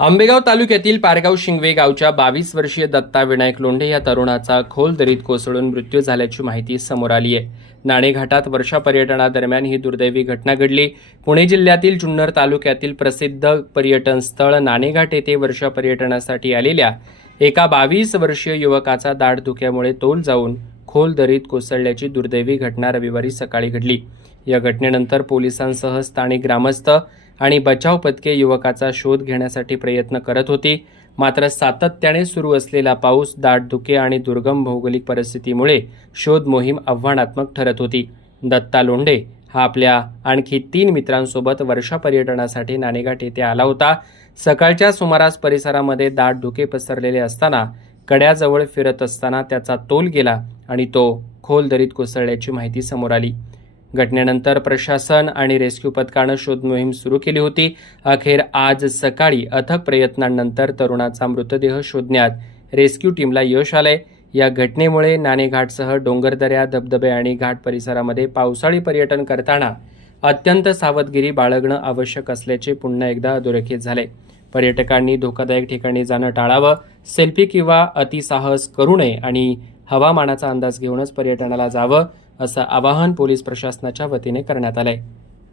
आंबेगाव तालुक्यातील पारगाव शिंगवे गावच्या 22 वर्षीय दत्ता विनायक लोंढे या तरुणाचा खोल दरीत कोसळून मृत्यू झाल्याची माहिती समोर आली आहे। नाणेघाटात वर्षा पर्यटनादरम्यान ही दुर्दैवी घटना घडली। पुणे जिल्ह्यातील जुन्नर तालुक्यातील प्रसिद्ध पर्यटन स्थळ नाणेघाट येथे वर्षा पर्यटनासाठी आलेल्या एका 22 वर्षीय युवकाचा दाट धुक्यामुळे तोल जाऊन खोल दरीत कोसळल्याची दुर्दैवी घटना रविवारी सकाळी घडली। या घटनेनंतर पोलिसांसह स्थानिक ग्रामस्थ आणि बचाव पथके युवकाचा शोध घेण्यासाठी प्रयत्न करत होती। मात्र सातत्याने सुरू असलेला पाऊस, दाट धुके आणि दुर्गम भौगोलिक परिस्थितीमुळे शोध मोहीम आव्हानात्मक ठरत होती। दत्ता लोंढे हा आपल्या आणखी 3 मित्रांसोबत वर्षा पर्यटनासाठी नाणेघाट येथे आला होता। सकाळच्या सुमारास परिसरामध्ये दाट धुके पसरलेले असताना कड्याजवळ फिरत असताना त्याचा तोल गेला आणि तो खोल दरीत कोसळल्याची माहिती समोर आली। घटनेनंतर प्रशासन आणि रेस्क्यू पथकानं शोध मोहीम सुरू केली होती। अखेर आज सकाळी अथक प्रयत्नांनंतर तरुणाचा मृतदेह शोधण्यात रेस्क्यू टीमला यश आलंय। या घटनेमुळे नाणेघाटसह डोंगरदऱ्या, धबधबे आणि घाट परिसरामध्ये पावसाळी पर्यटन करताना अत्यंत सावधगिरी बाळगणं आवश्यक असल्याचे पुन्हा एकदा अधोरेखित झाले। पर्यटकांनी धोकादायक ठिकाणी जाणं टाळावं, सेल्फी किंवा अतिसाहस करू नये आणि हवामानाचा अंदाज घेऊनच पर्यटनाला जावं असं आवाहन पोलीस प्रशासनाच्या वतीने करण्यात आलंय।